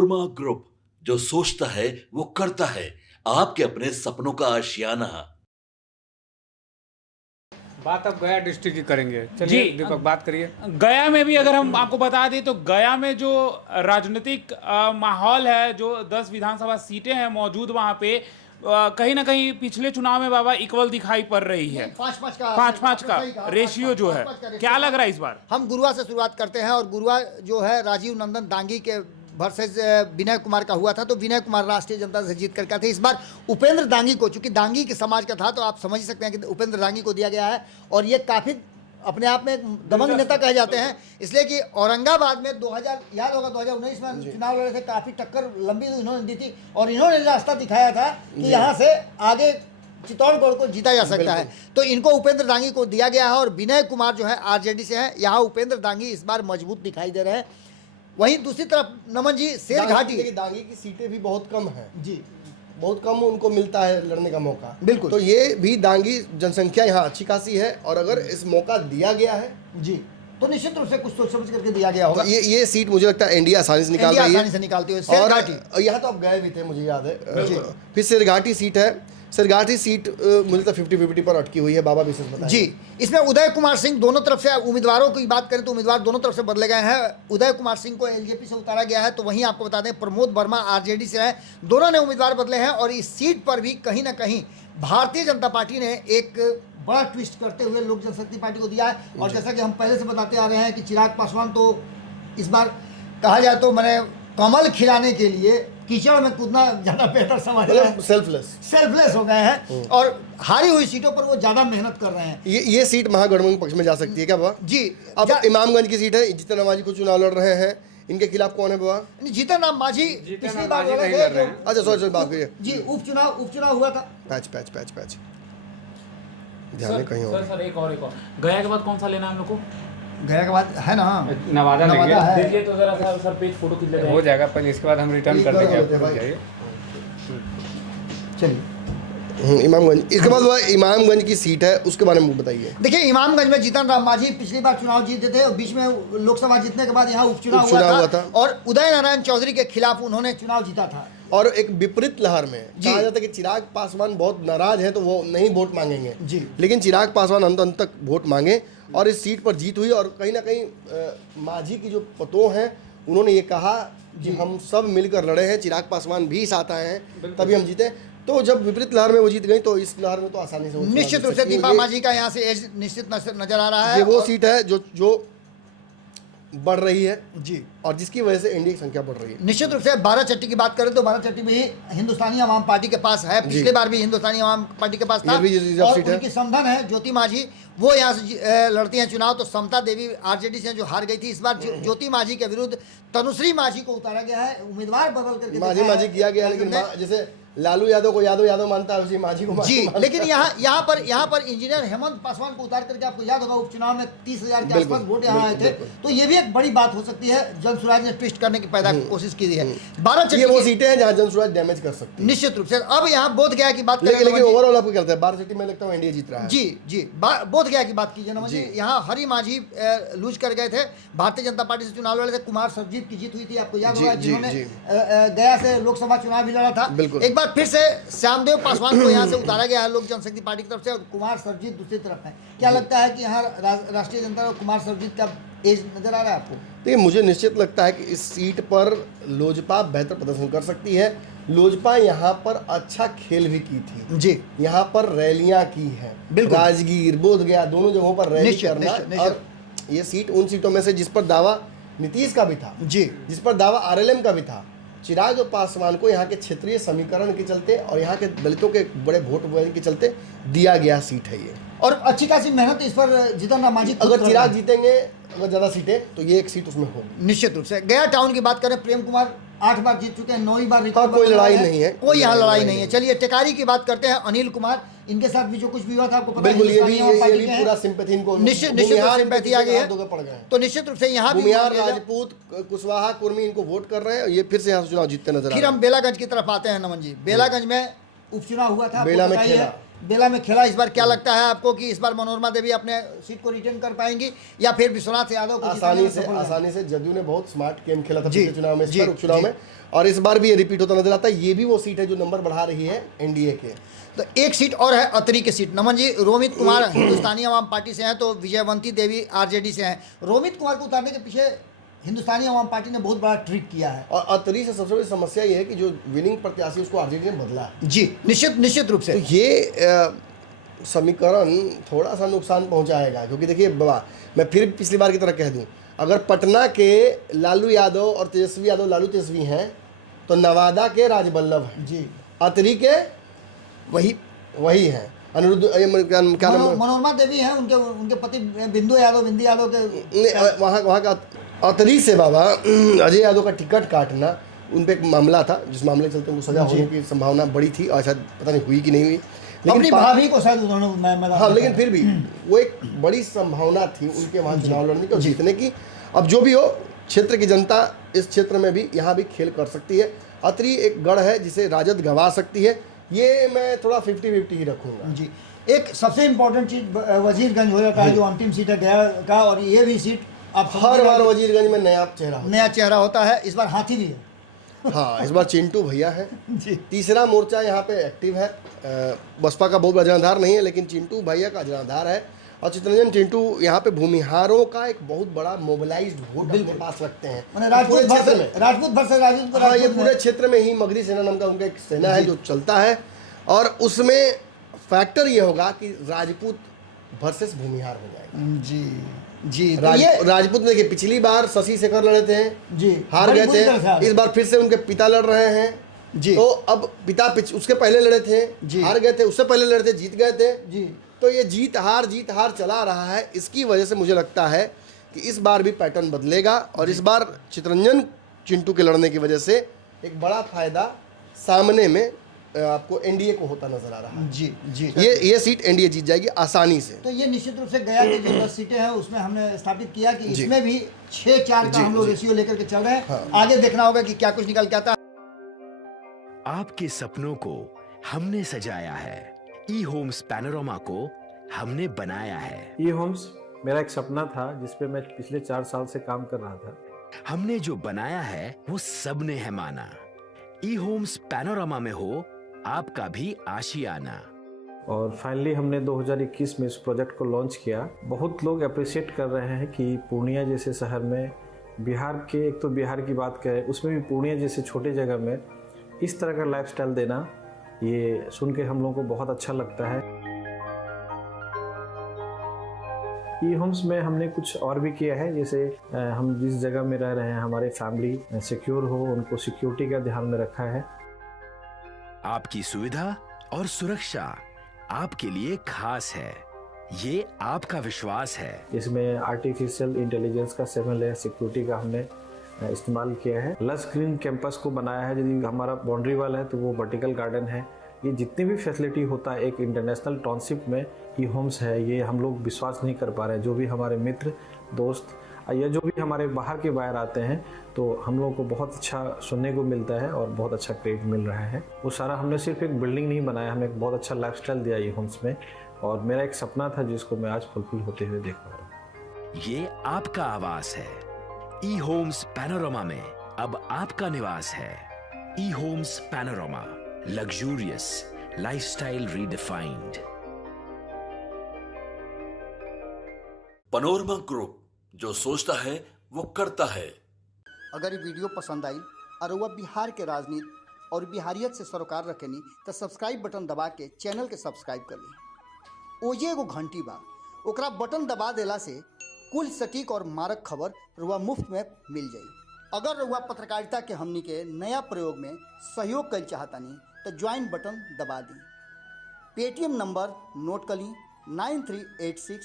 Korma group, जो सोचता है वो करता है। आपके अपने सपनों का आशियाना। बात अब गया डिस्ट्रिक्ट की करेंगे। जी। चलिए दीपक, बात करिए। गया में भी अगर हम आपको बता दें तो गया में जो राजनीतिक माहौल है, जो 10 विधानसभा सीटें हैं मौजूद वहां पे, कहीं ना कहीं पिछले चुनाव में बाबा इक्वल दिखाई पड़ रही है। 5-5 का रेशियो जो है, क्या लग रहा है इस बार? हम गुरुआ से शुरुआत करते हैं और गुरुआ जो है राजीव नंदन दांगी के वर्सेस विनय कुमार का हुआ था, तो विनय कुमार राष्ट्रीय जनता से जीत करके थे। इस बार उपेंद्र दांगी को, चूंकि दांगी के समाज का था, तो आप समझ सकते हैं कि उपेंद्र दांगी को दिया गया है। और ये काफ़ी अपने आप में दबंग नेता कहे जाते हैं, इसलिए कि औरंगाबाद में 2000 याद होगा 2019 में चुनाव लड़े थे, काफ़ी टक्कर लंबी इन्होंने दी थी और इन्होंने रास्ता दिखाया था कि यहाँ से आगे चित्तौड़गढ़ को जीता जा सकता है। तो इनको उपेंद्र दांगी को दिया गया है और विनय कुमार जो है आरजेडी से है। यहाँ उपेंद्र दांगी इस बार मजबूत दिखाई दे रहे हैं। वहीं दूसरी तरफ नमन जी, शेर घाटी, दांगी की सीटें भी बहुत कम हैं जी, बहुत कम उनको मिलता है लड़ने का मौका। बिल्कुल। तो ये भी दांगी जनसंख्या यहाँ अच्छी खासी है और अगर इस मौका दिया गया है जी, तो निश्चित रूप से कुछ सोच समझ करके दिया गया होगा। तो ये सीट मुझे लगता है एनडीए आसानी से निकाल रही है। आसानी से निकालती है। शेर घाटी, और यहाँ तो आप गए भी थे, मुझे याद है। फिर सिरघाटी सीट है। सिरघाटी सीट मुझे लगता है 50-50 पर अटकी हुई है। बाबा विशेष बताएं जी। इसमें उदय कुमार सिंह, दोनों तरफ से उम्मीदवारों की बात करें तो उम्मीदवार दोनों तरफ से बदले गए हैं। उदय कुमार सिंह को एलजेपी से उतारा गया है, तो वहीं आपको बता दें प्रमोद वर्मा आरजेडी से हैं। दोनों ने उम्मीदवार बदले हैं और इस सीट पर भी कहीं ना कहीं भारतीय जनता पार्टी ने एक बड़ा ट्विस्ट करते हुए लोक जनशक्ति पार्टी को दिया है। और जैसा कि हम पहले से बताते आ रहे हैं कि चिराग पासवान तो इस बार कहा जाए तो मैंने कमल खिलाने के लिए कीचड़ में कूदना ज्यादा बेहतर समझ रहे हैं। सेल्फलेस हो गए हैं और हारी हुई सीटों पर वो ज्यादा मेहनत कर रहे हैं। ये सीट महागठबंधन पक्ष में जा सकती है क्या बाबा जी। अब इमामगंज की सीट है, जीतन राम मांझी को चुनाव लड़ रहे हैं। इनके खिलाफ कौन है बाबा? जीतन राम मांझी पिछली बार नहीं लड़ रहे हैं। अच्छा सॉरी बात करिए जी, उपचुनाव हुआ था। पैच ध्यान में कहीं और। सर एक और गया के बाद कौन सा लेना है हम लोग को? गया के बाद है ना, नवादा लेंगे। है। देखिए तो जरा सर पेज फोटो खींच लेते हैं। हो जाएगा, पर इसके बाद हम रिटर्न कर देंगे। होते हैं आपको भाई। जाइए। चलिए इमामगंज, इसके बाद इमामगंज की सीट है, उसके बारे में बताइए। देखिए, इमामगंज में जीतन राम मांझी पिछली बार चुनाव जीते थे और बीच में लोकसभा जीतने के बाद यहाँ उपचुनाव हुआ था और उदय नारायण चौधरी के खिलाफ उन्होंने चुनाव जीता था। और एक विपरीत लहर में कहा जाता है कि चिराग पासवान बहुत नाराज है तो वो नहीं वोट मांगेंगे जी, लेकिन चिराग पासवान अंत तक वोट मांगे और इस सीट पर जीत हुई। और कहीं ना कहीं मांझी की जो पतों हैं उन्होंने ये कहा कि हम सब मिलकर लड़े हैं, चिराग पासवान भी साथ आए हैं, तभी हम जीते। तो जब विपरीत लहर में वो जीत गई तो इस लहर में तो आसानी से वो निश्चित रूप से दीपा मांझी का यहाँ से एज निश्चित नजर आ रहा है। ये वो सीट है जो बढ़ रही है जी और जिसकी वजह से एनडीए की संख्या बढ़ रही है। निश्चित रूप से बाराचट्टी की बात करें तो बाराचट्टी भी हिंदुस्तानी आवाम पार्टी के पास है। पिछली बार भी हिंदुस्तानी आवाम पार्टी के पास था ये भी रिजर्व और सीट है। उनकी समधन है ज्योति मांझी, वो यहाँ से लड़ती हैं चुनाव। तो समता देवी आरजेडी से जो हार गई थी, इस बार ज्योति मांझी के विरुद्ध तनुश्री मांझी को उतारा गया है। उम्मीदवार बदल करके मांझी किया गया, लेकिन जैसे लालू यादव को यादव मानता है उसी मांझी को जी। लेकिन यहाँ पर इंजीनियर हेमंत पासवान को उतार करके, आपको याद होगा उपचुनाव में 30,000 के आसपास वोट यहाँ आए थे, तो ये भी एक बड़ी बात हो सकती है। जनसुराज ने ट्विस्ट करने की कोशिश की है। ये वो सीटें हैं जहाँ जनसुराज डैमेज कर सकती है। निश्चित रूप से। अब यहाँ बोध गया की बात करें, लेकिन ओवरऑल आपको क्या लगता है? बाराचट्टी में लगता है एनडीए जीत रहा है। जी बोध गया की बात कीजिए नमन जी। यहाँ हरि मांझी लूज कर गए थे, भारतीय जनता पार्टी से चुनाव लड़े थे। कुमार सरजीत की जीत हुई थी, आपको याद होगा, जिन्होंने गया से लोकसभा चुनाव भी लड़ा था। एक बार फिर से श्यामदेव पासवान को यहाँ से उतारा गया है लोक जनशक्ति पार्टी की तरफ से और कुमार सरजीत दूसरी तरफ है। क्या लगता है कि यहाँ राष्ट्रीय जनता और कुमार सरजीत का एज नजर आ रहा है आपको? देखिए, मुझे निश्चित लगता है कि इस सीट पर लोजपा बेहतर प्रदर्शन कर सकती है। लोजपा यहाँ पर अच्छा खेल भी की थी जी, यहाँ पर रैलियां की हैं, राजगीर, बोधगया, दोनों जगहों पर रैली करना। और ये सीट उन सीटों में से जिस पर दावा नीतीश का भी था जी, जिस पर दावा आरएलएम का भी था। चिराग पासवान को यहाँ के क्षेत्रीय समीकरण के चलते और यहाँ के दलितों के बड़े वोट बैंक के चलते दिया गया सीट है ये। और अच्छी खासी मेहनत इस पर जीतन राम मांझी, अगर चिराग जीतेंगे, अगर ज़्यादा सीटें, तो ये एक सीट उसमें होगी निश्चित रूप से। गया टाउन की बात करें, प्रेम कुमार 8 बार जीत चुके हैं, 9वीं बार रिकॉर्ड। कोई लड़ाई नहीं है, कोई यहाँ लड़ाई नहीं है। चलिए टेकारी की बात करते हैं, अनिल कुमार, इनके साथ भी जो कुछ भी हुआ था आपको पता है। बिल्कुल, ये भी पूरा सिंपैथी इनको, निश्चित सिंपैथी आ गई है। तो निश्चित रूप से यहाँ भी राजपूत, कुशवाहा, कुर्मी इनको वोट कर रहे हैं। ये फिर से यहाँ चुनाव जीतते नजर आ रहे हैं। फिर हम बेलागंज की तरफ आते हैं नमन जी। बेलागंज में उपचुनाव हुआ था, बेला में खेला बेला में खेला इस बार, क्या लगता है आपको कि इस बार मनोरमा देवी अपने सीट को रिटेन कर पाएंगी या फिर विश्वनाथ यादव को आसानी से जदयू ने बहुत स्मार्ट गेम खेला था पिछले चुनाव में, इस जी, बार उपचुनाव में, और इस बार भी ये रिपीट होता नजर आता है। ये भी वो सीट है जो नंबर बढ़ा रही है एनडीए के। तो एक सीट और है अतरी की सीट। नमन जी, रोमित कुमार हिंदुस्तानी अवाम पार्टी से हैं तो विजयवंती देवी आरजेडी से हैं। रोमित कुमार को उतारने के पीछे हिंदुस्तानी अवाम पार्टी ने बहुत बड़ा ट्रिक किया है। और अतरी से सबसे बड़ी समस्या ये है कि जो विनिंग प्रत्याशी उसको आरजेडी ने बदला है। जी, निश्चित रूप से तो ये समीकरण थोड़ा सा नुकसान पहुंचाएगा, क्योंकि देखिए बाबा, मैं फिर पिछली बार की तरह कह दूं, अगर पटना के लालू यादव और तेजस्वी यादव लालू तेजस्वी हैं तो नवादा के राजबल्लभ हैं जी, अतरी के वही हैं अनिरुद्ध, क्या नाम, मनोरमा देवी हैं, उनके पति बिंदु यादव के वहाँ का अतरी से बाबा अजय यादव का टिकट काटना उन पे एक मामला था, जिस मामले के चलते उनको सजा होने की संभावना बड़ी थी, और शायद पता नहीं हुई कि नहीं हुई, अपनी भाभी को शायद उन्होंने हाँ, लेकिन फिर भी वो एक बड़ी संभावना थी उनके वहाँ चुनाव लड़ने की और जीतने की। अब जो भी हो, क्षेत्र की जनता इस क्षेत्र में भी यहाँ भी खेल कर सकती है। अतरी एक गढ़ है जिसे राजद गंवा सकती है, ये मैं थोड़ा 50-50 ही रखूंगा। जी, एक सबसे इम्पोर्टेंट चीज वजीरगंज हो जाता है, जो अंतिम सीट है गया का, और ये भी सीट आप हर बार वजीरगंज में नया चेहरा होता है, इस बार हाथी भी है। हाँ, इस बार चिंटू भैया है जी, तीसरा मोर्चा यहाँ पे एक्टिव है। बसपा का बहुत अजनाधार नहीं है, लेकिन चिंटू भैया का अजनाधार है, और चित्रंजन चिंटू यहाँ पे भूमिहारों का एक बहुत बड़ा मोबिलाइज्ड वोट अपने पास रखते हैं। राजपूत वर्सेस हाँ, ये पूरे क्षेत्र में ही मगरी सेना नाम का उनका एक सेना है जो चलता है, और उसमें फैक्टर ये होगा कि राजपूत वर्सेस भूमिहार हो जाएगा। जी, राजपूत देखिए, पिछली बार शशि शेखर लड़े थे जी, हार गए थे, इस बार फिर से उनके पिता लड़ रहे हैं जी। तो अब पिता उसके पहले लड़े थे जी, हार गए थे, उससे पहले लड़े थे, जीत गए थे जी। तो ये जीत हार चला रहा है। इसकी वजह से मुझे लगता है कि इस बार भी पैटर्न बदलेगा, और इस बार चित्रंजन चिंटू के लड़ने की वजह से एक बड़ा फायदा सामने में आपको एनडीए को होता नजर आ रहा है। जी, ये सीट एनडीए जीत जाएगी आसानी से। तो ये निश्चित रूप से गया की जो 10 सीटें हैं उसमें हमने स्थापित किया कि इसमें भी 6-4 का हम लोग रेशियो लेकर के चल रहे हैं। हाँ। आगे देखना होगा कि क्या कुछ निकल के आता है। आपके सपनों को हमने सजाया है, ई होम्स पैनोरामा को हमने बनाया है। ई होम्स मेरा एक सपना था जिसपे मैं पिछले 4 साल से काम कर रहा था। हमने जो बनाया है वो सबने है माना। ई होम्स पैनोरामा में हो आपका भी आशियाना। और फाइनली हमने 2021 में इस प्रोजेक्ट को लॉन्च किया। बहुत लोग अप्रिशिएट कर रहे हैं कि पूर्णिया जैसे शहर में, बिहार के, एक तो बिहार की बात करें उसमें भी पूर्णिया जैसे छोटे जगह में इस तरह का लाइफस्टाइल देना, ये सुन के हम लोगों को बहुत अच्छा लगता है। ई होम्स में हमने कुछ और भी किया है, जैसे हम जिस जगह में रह रहे हैं हमारे फैमिली सिक्योर हो, उनको सिक्योरिटी का ध्यान में रखा है। आपकी सुविधा और सुरक्षा आपके लिए खास है, ये आपका विश्वास है। इसमें आर्टिफिशियल इंटेलिजेंस का 7 लेयर सिक्योरिटी का हमने इस्तेमाल किया है। लस ग्रीन कैंपस को बनाया है, यदि हमारा बाउंड्री वाल है तो वो वर्टिकल गार्डन है। ये जितनी भी फैसिलिटी होता है एक इंटरनेशनल टाउनशिप में ई होम्स है, ये हम लोग विश्वास नहीं कर पा रहे हैं। जो भी हमारे मित्र दोस्त या जो भी हमारे बाहर के बाहर आते हैं तो हम लोगों को बहुत अच्छा सुनने को मिलता है और बहुत अच्छा क्रेडिट मिल रहा है। वो सारा हमने सिर्फ एक बिल्डिंग नहीं बनाया, हमें एक बहुत अच्छा लाइफस्टाइल दिया ई होम्स में, और मेरा एक सपना था जिसको मैं आज फुलफिल होते हुए देख पा रहा हूँ। ये आपका आवास है। ई होम्स पैनोरामा में अब आपका निवास है। E Homes Panorama, luxurious lifestyle redefined. Panorama group, जो सोचता है वो करता है। अगर ये वीडियो पसंद आई और वह बिहार के राजनीति और बिहारियत से सरोकार रखेनी तो सब्सक्राइब बटन दबा के चैनल के सब्सक्राइब कर ली। ओजे एगो घंटी बा, ओकरा बटन दबा देला से कुल सटीक और मारक खबर रुआ मुफ्त में मिल जाई। अगर रुआ पत्रकारिता के हमनी के नया प्रयोग में सहयोग कर चाहतानी तो ज्वाइन बटन दबा दी। पेटीएम नंबर नोट कर ली 9386